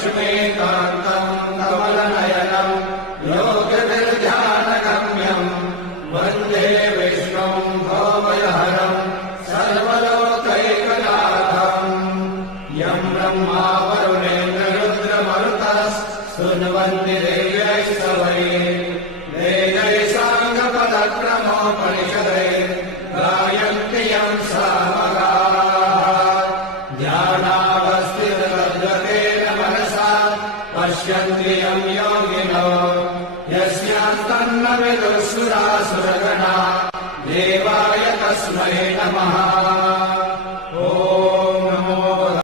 लक्ष्मीकान्तम् कमलनयनम् योगनिर्ध्यानगम्यम् वन्दे विष्णुम् भवभयहरम् सर्वलोकैकनाथम् यम् ब्रह्मा वरुणेन्द्ररुद्रमरुतस्तुन्वन्ति देवैः स्तवैः वेदैः साङ्गपदक्रमोपनिषदैः गायन्ति यम् सामगाः ध्यानावस्थिततद्गतेन मनसा पश्यन्ति यम् योगिनो यस्यान्तन्न विदुःसुरासुरगणा देवाय तस्मै नमः।